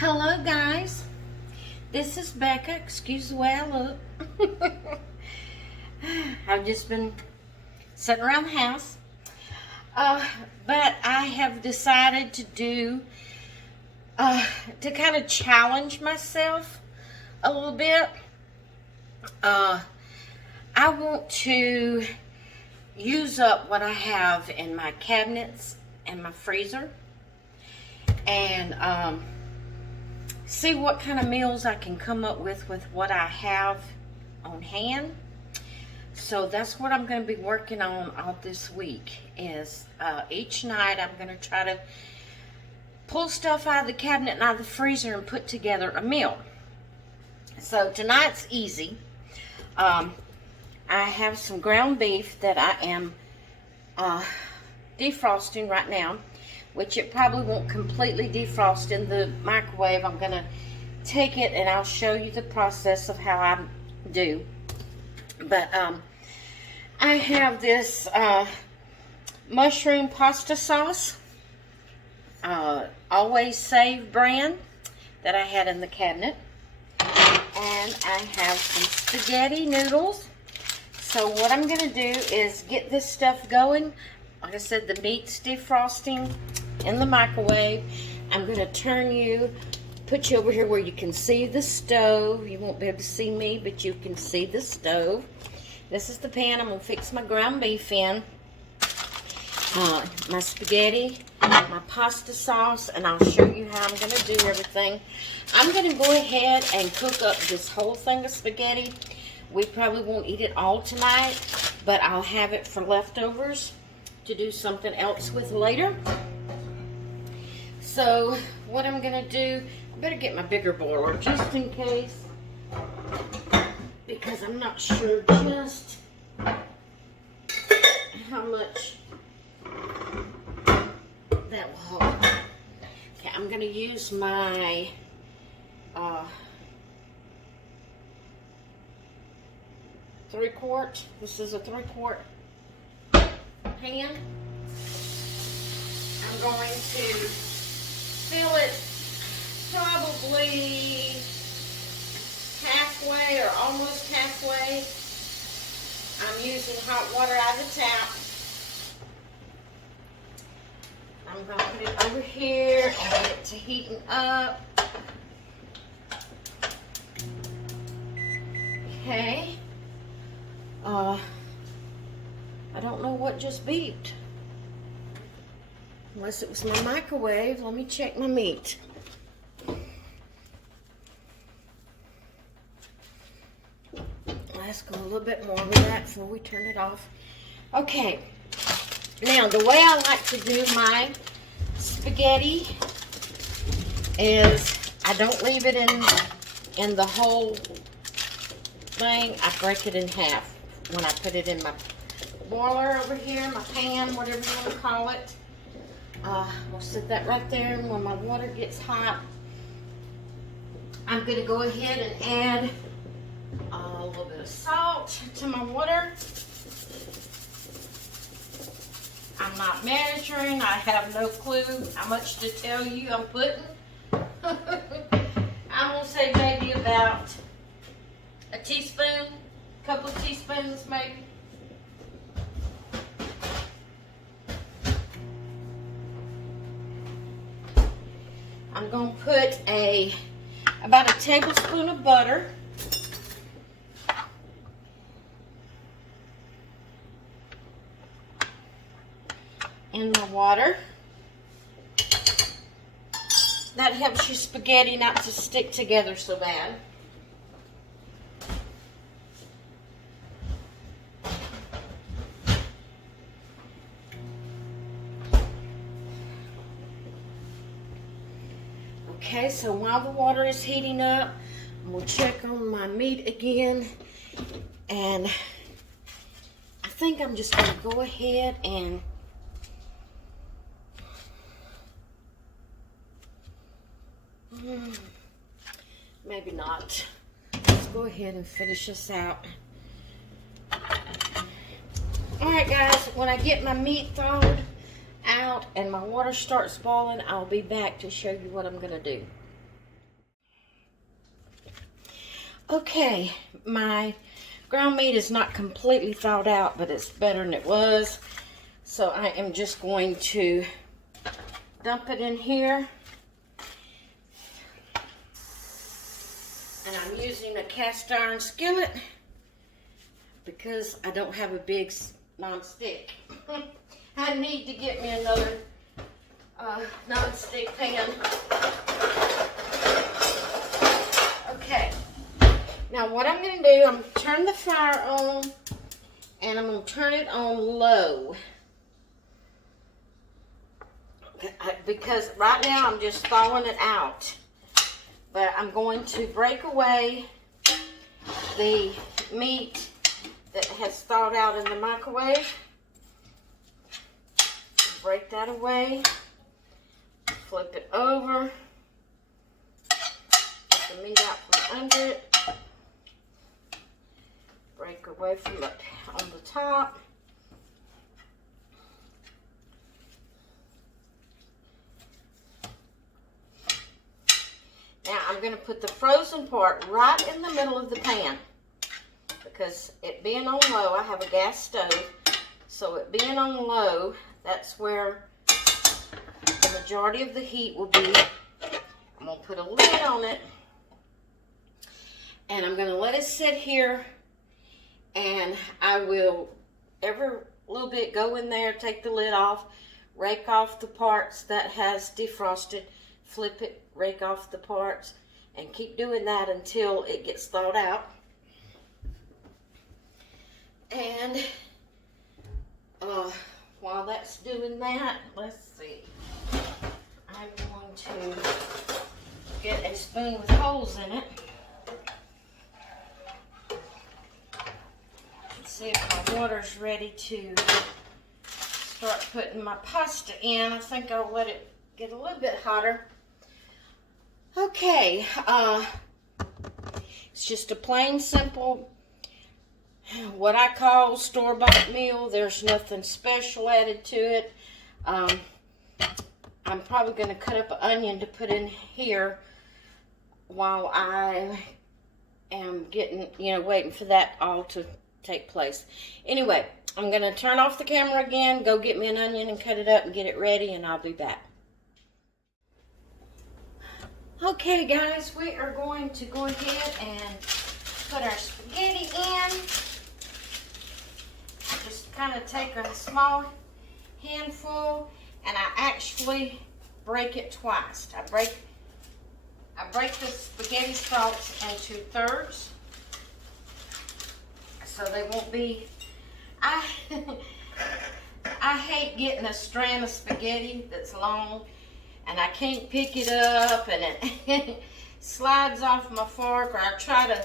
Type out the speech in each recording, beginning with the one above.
Hello guys, this is Becca. Excuse the way I look. I've just been sitting around the house, but I have decided to do to kind of challenge myself a little bit. I want to use up what I have in my cabinets and my freezer, and see what kind of meals I can come up with what I have on hand. So that's what I'm going to be working on all this week. Is each night I'm going to try to pull stuff out of the cabinet and out of the freezer and put together a meal. So tonight's easy. I have some ground beef that I am defrosting right now, which it probably won't completely defrost in the microwave. I'm going to take it and I'll show you the process of how I do. But I have this mushroom pasta sauce, Always Save brand, that I had in the cabinet. And I have some spaghetti noodles. So what I'm going to do is get this stuff going. Like I said, the meat's defrosting in the microwave. I'm going to put you over here where you can see the stove. You won't be able to see me, but you can see the stove. This is the pan I'm going to fix my ground beef in. My spaghetti, my pasta sauce, and I'll show you how I'm going to do everything. I'm going to go ahead and cook up this whole thing of spaghetti. We probably won't eat it all tonight, but I'll have it for leftovers to do something else with later. So what I'm going to do, I better get my bigger boiler just in case, because I'm not sure just how much that will hold. Okay, I'm going to use my three-quart. This is a 3-quart pan. I'm going to fill it probably halfway or almost halfway. I'm using hot water out of the tap. I'm going to put it over here and get it to heating up. Okay. I don't know what just beeped. Unless it was my microwave. Let me check my meat. Let's go a little bit more with that before we turn it off. Okay. Now, the way I like to do my spaghetti is I don't leave it in the whole thing. I break it in half when I put it in my boiler over here, my pan, whatever you want to call it. We'll set that right there, and when my water gets hot, I'm going to go ahead and add a little bit of salt to my water. I'm not measuring. I have no clue how much to tell you I'm putting. I'm going to say maybe about a teaspoon, a couple of teaspoons maybe. I'm going to put about a tablespoon of butter. In my water. That helps your spaghetti not to stick together so bad. Okay, so while the water is heating up, I'm going to check on my meat again, and I think I'm just going to go ahead and maybe not. Let's go ahead and finish this out. Alright guys, when I get my meat thawed out and my water starts boiling, I'll be back to show you what I'm going to do. Okay, my ground meat is not completely thawed out, but it's better than it was. So I am just going to dump it in here. And I'm using a cast iron skillet because I don't have a big non-stick. I need to get me another non-stick pan. Okay. Now what I'm going to do, I'm going to turn the fire on and I'm going to turn it on low. Because right now I'm just thawing it out. But I'm going to break away the meat that has thawed out in the microwave. Break that away. Flip it over. Get the meat out from under it. Break away from it on the top. Now I'm going to put the frozen part right in the middle of the pan because it being on low, I have a gas stove, so it being on low, that's where the majority of the heat will be. I'm going to put a lid on it and I'm going to let it sit here, and I will every little bit go in there, take the lid off, rake off the parts that has defrosted, flip it, rake off the parts, and keep doing that until it gets thawed out. And while that's doing that, let's see, I'm going to get a spoon with holes in it. Let's see if my water's ready to start putting my pasta in. I think I'll let it get a little bit hotter. Okay, it's just a plain, simple, what I call store-bought meal. There's nothing special added to it. I'm probably going to cut up an onion to put in here while I am getting, waiting for that all to take place. Anyway, I'm going to turn off the camera again, go get me an onion and cut it up and get it ready, and I'll be back. Okay guys, we are going to go ahead and put our spaghetti in. Just kind of take a small handful and I actually break it twice. I break the spaghetti sauce into thirds so they won't be, I hate getting a strand of spaghetti that's long and I can't pick it up and it slides off my fork, or I try to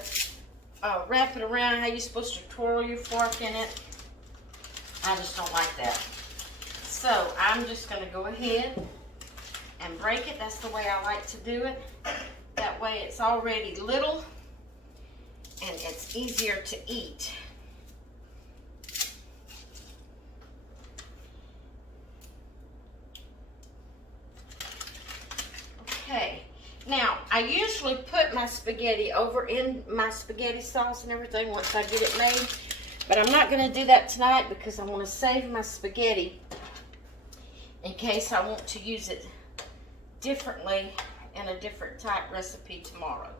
wrap it around how you're supposed to twirl your fork in it. I just don't like that. So I'm just going to go ahead and break it. That's the way I like to do it. That way it's already little and it's easier to eat. Okay, now I usually put my spaghetti over in my spaghetti sauce and everything once I get it made, but I'm not going to do that tonight because I want to save my spaghetti in case I want to use it differently in a different type recipe tomorrow,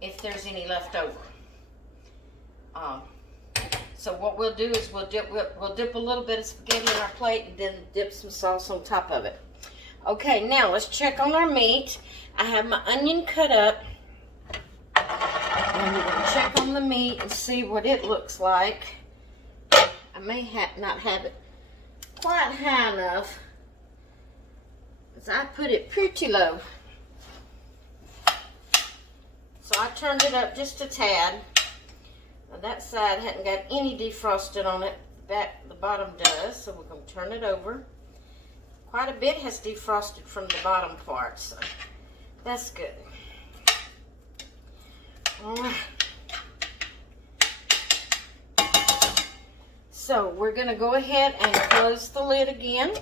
if there's any left over. So what we'll do is we'll dip a little bit of spaghetti in our plate and then dip some sauce on top of it. Okay, now let's check on our meat. I have my onion cut up. And we're going to check on the meat and see what it looks like. I may not have it quite high enough, because I put it pretty low. So I turned it up just a tad. Now that side hadn't got any defrosted on it. The bottom does, so we're going to turn it over. Quite a bit has defrosted from the bottom part, so that's good. All right. So we're going to go ahead and close the lid again.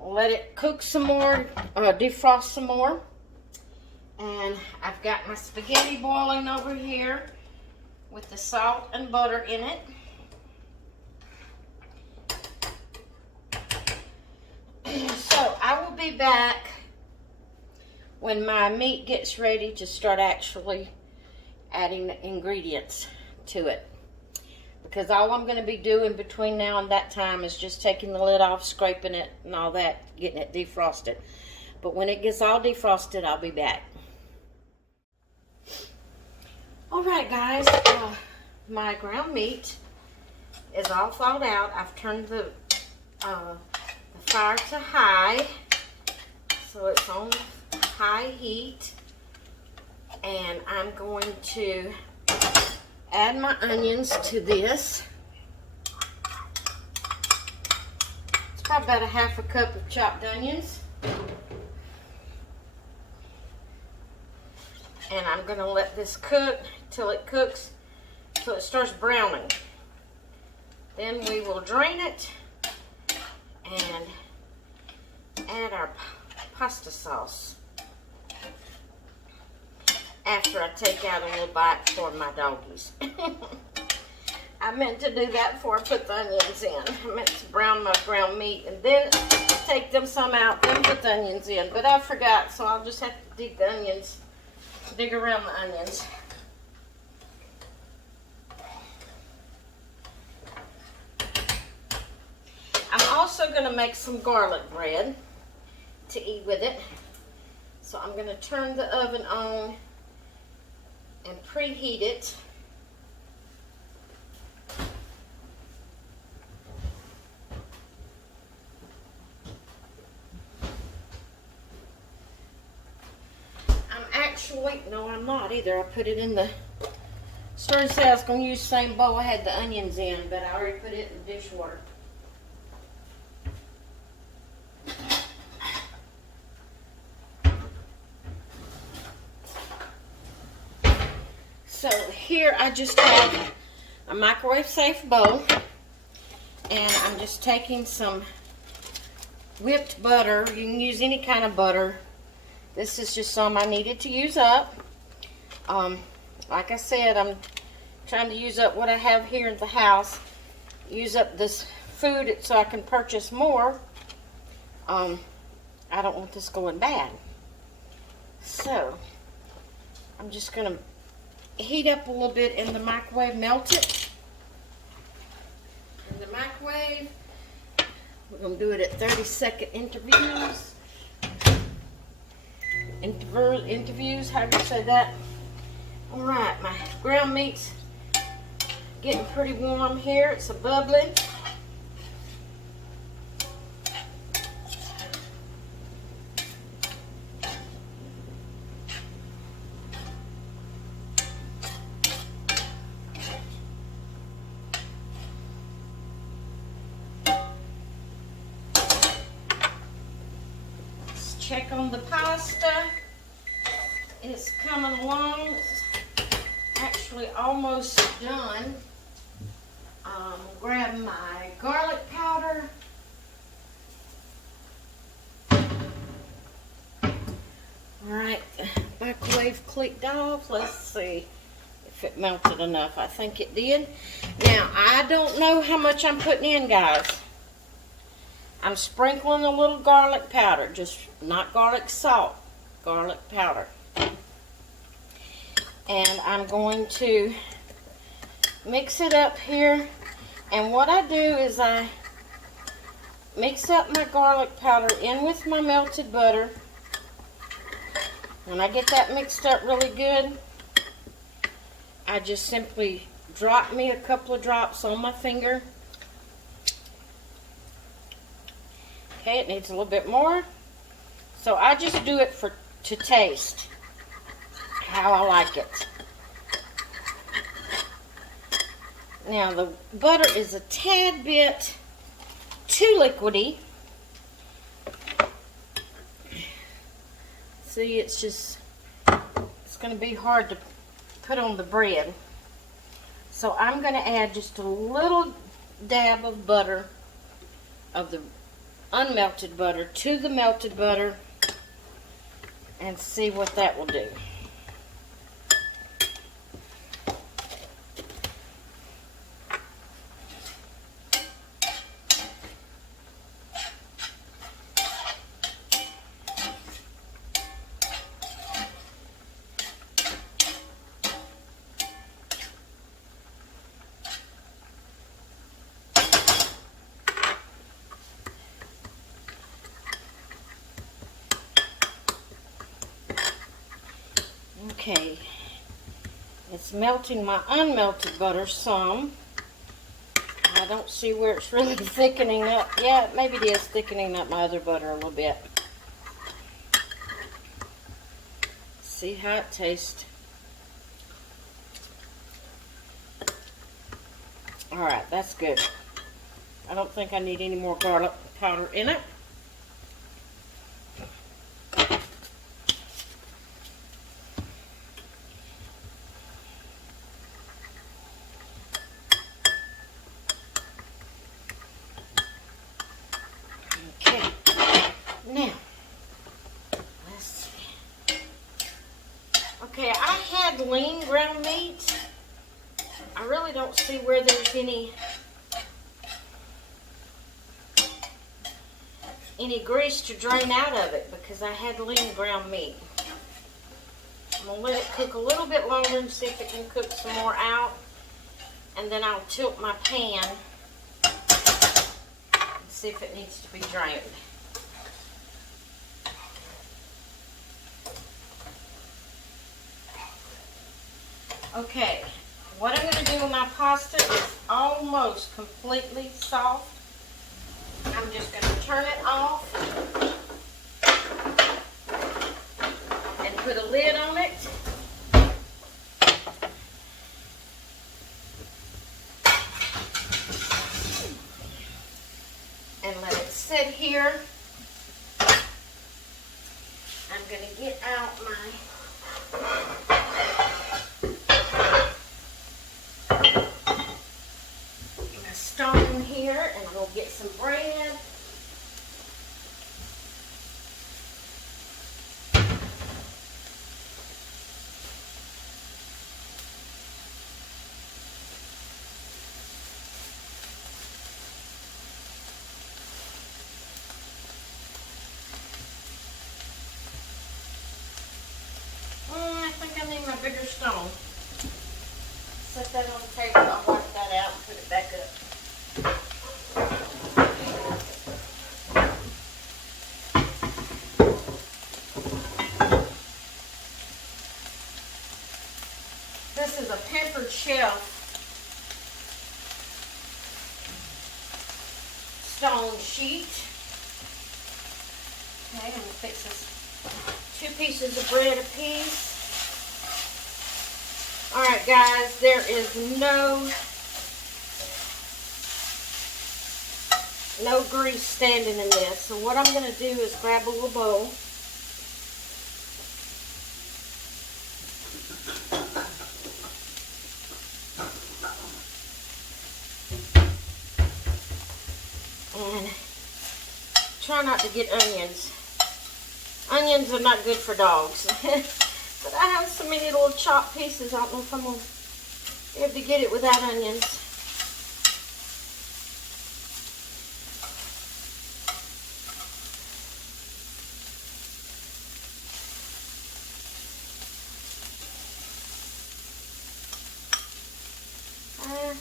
Let it cook some more, defrost some more. And I've got my spaghetti boiling over here with the salt and butter in it. So I will be back when my meat gets ready to start actually adding the ingredients to it. Because all I'm going to be doing between now and that time is just taking the lid off, scraping it and all that, getting it defrosted. But when it gets all defrosted, I'll be back. Alright guys, my ground meat is all thawed out. I've turned the fire to high, so it's on high heat, and I'm going to add my onions to this. It's probably about a half a cup of chopped onions, and I'm going to let this cook till it cooks, till it starts browning. Then we will drain it and add our pasta sauce after I take out a little bite for my doggies. I meant to do that before I put the onions in. I meant to brown my ground meat and then take them some out, then put the onions in. But I forgot, so I'll just have to dig around the onions. I'm also going to make some garlic bread to eat with it. So I'm going to turn the oven on and preheat it. No, I'm not either. I put it in the, started to say I was going to use the same bowl I had the onions in, but I already put it in the dishwater. So here I just have a microwave safe bowl, and I'm just taking some whipped butter. You can use any kind of butter. This is just some I needed to use up. Like I said, I'm trying to use up what I have here in the house. Use up this food so I can purchase more. I don't want this going bad. So, I'm just going to heat up a little bit in the microwave, melt it in the microwave. We're going to do it at 30-second interviews. Interviews, how do you say that? Alright, my ground meat's getting pretty warm here. It's a bubbling. Let's check on the pasta. It's coming along. It's actually almost done. Grab my garlic powder. Alright, the microwave clicked off. Let's see if it melted enough. I think it did. Now, I don't know how much I'm putting in, guys. I'm sprinkling a little garlic powder, just not garlic salt, garlic powder. And I'm going to mix it up here. And what I do is I mix up my garlic powder in with my melted butter. When I get that mixed up really good, I just simply drop me a couple of drops on my finger. Okay, it needs a little bit more. So I just do it to taste how I like it. Now the butter is a tad bit too liquidy. See, it's going to be hard to put on the bread. So I'm going to add just a little dab of butter, of the unmelted butter, to the melted butter. and see what that will do. Okay, it's melting my unmelted butter some. I don't see where it's really thickening up. Yeah, maybe it is thickening up my other butter a little bit. See how it tastes. Alright, that's good. I don't think I need any more garlic powder in it. Okay, now, let's see. Okay, I had lean ground meat. I really don't see where there's any grease to drain out of it because I had lean ground meat. I'm going to let it cook a little bit longer and see if it can cook some more out. And then I'll tilt my pan and see if it needs to be drained. Okay, what I'm going to do with my pasta is almost completely soft. I'm just going to turn it off and put a lid on it. And let it sit here. I'm going to get out my stone here, and we'll get some bread. I think I need my bigger stone. Set that on the table. I'll wipe that out and put it back up. This is a Pampered Chef stone sheet. Okay, I'm going to fix this 2 pieces of bread a piece. Alright guys, there is no grease standing in this. So what I'm going to do is grab a little bowl. And try not to get onions. Onions are not good for dogs. But I have so many little chopped pieces, I don't know if I'm going to be able to get it without onions.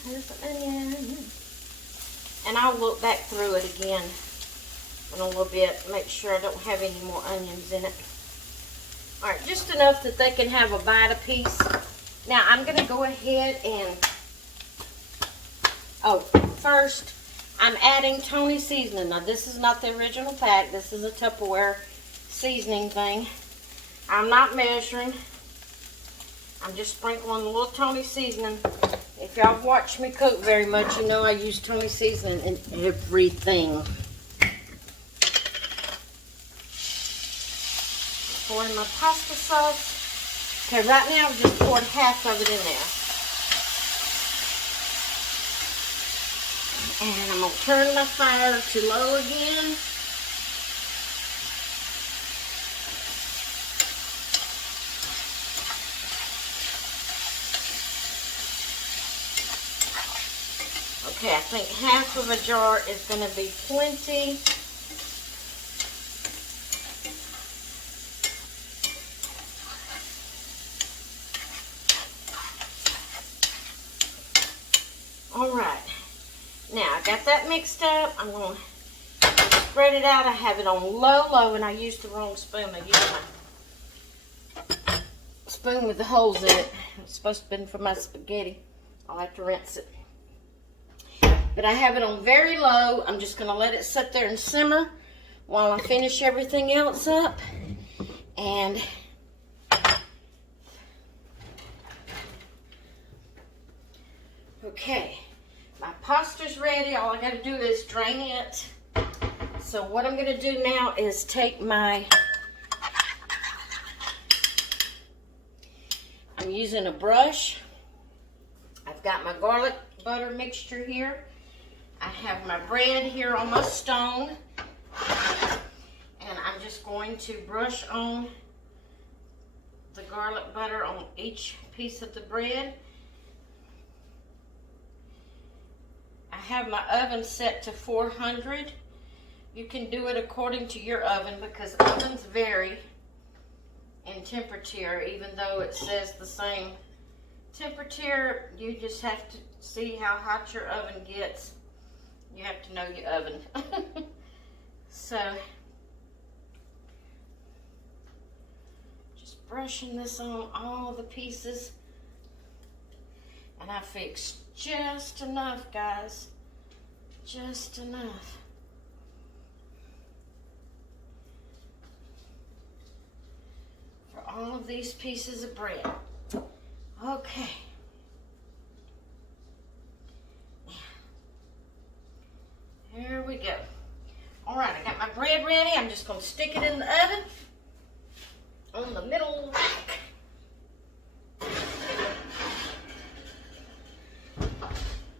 There's an onion. And I'll look back through it again in a little bit, make sure I don't have any more onions in it. Alright, just enough that they can have a bite apiece. Now I'm going to go ahead and, first I'm adding Tony seasoning. Now this is not the original pack, this is a Tupperware seasoning thing. I'm not measuring, I'm just sprinkling a little Tony seasoning. If y'all watch me cook very much, you know I use Tony seasoning in everything. Pour in my pasta sauce. Okay, right now I've just poured half of it in there. And I'm going to turn my fire to low again. Okay, I think half of a jar is going to be plenty. All right. Now, I got that mixed up. I'm going to spread it out. I have it on low, and I used the wrong spoon. I used my spoon with the holes in it. It's supposed to be for my spaghetti. I'll have to rinse it. But I have it on very low. I'm just going to let it sit there and simmer while I finish everything else up. And okay, my pasta's ready. All I got to do is drain it. So what I'm going to do now is take I'm using a brush. I've got my garlic butter mixture here. I have my bread here on my stone. And I'm just going to brush on the garlic butter on each piece of the bread. I have my oven set to 400. You can do it according to your oven because ovens vary in temperature. Even though it says the same temperature, you just have to see how hot your oven gets. You have to know your oven. So, just brushing this on all the pieces. And I fixed just enough, guys. Just enough. For all of these pieces of bread. Okay. Here we go. All right, I got my bread ready. I'm just going to stick it in the oven on the middle rack.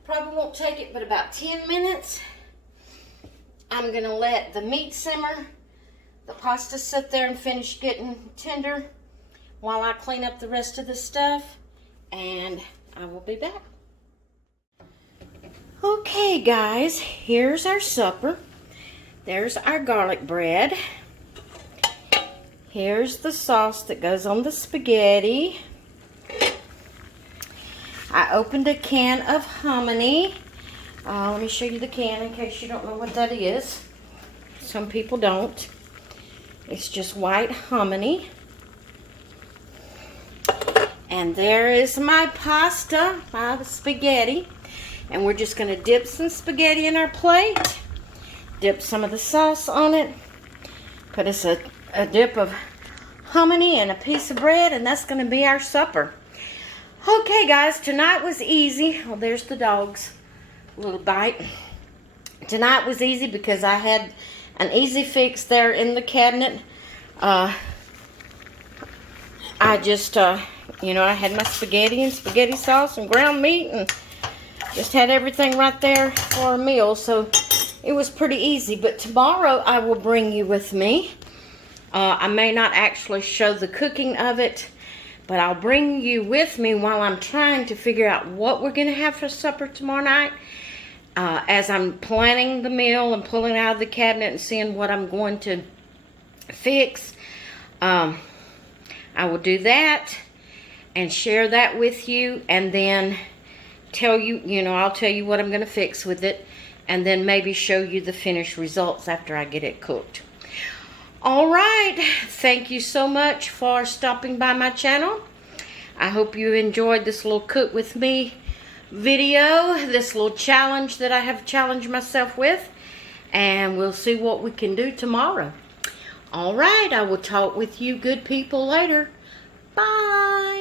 Probably won't take it but about 10 minutes. I'm going to let the meat simmer, the pasta sit there and finish getting tender while I clean up the rest of the stuff, and I will be back. Okay guys, here's our supper. There's our garlic bread. Here's the sauce that goes on the spaghetti. I opened a can of hominy. Let me show you the can in case you don't know what that is. Some people don't. It's just white hominy. And there is my pasta, my spaghetti. And we're just going to dip some spaghetti in our plate. Dip some of the sauce on it. Put us a dip of hominy and a piece of bread, and that's going to be our supper. Okay, guys, tonight was easy. Well, there's the dog's little bite. Tonight was easy because I had an easy fix there in the cabinet. I just, you know, I had my spaghetti and spaghetti sauce and ground meat and just had everything right there for a meal. So it was pretty easy. But tomorrow I will bring you with me. I may not actually show the cooking of it, but I'll bring you with me while I'm trying to figure out what we're going to have for supper tomorrow night. As I'm planning the meal and pulling out of the cabinet and seeing what I'm going to fix, I will do that and share that with you, and then tell you, I'll tell you what I'm going to fix with it, and then maybe show you the finished results after I get it cooked. All right, thank you so much for stopping by my channel. I hope you enjoyed this little cook with me video, this little challenge that I have challenged myself with, and we'll see what we can do tomorrow. All right, I will talk with you good people later. Bye.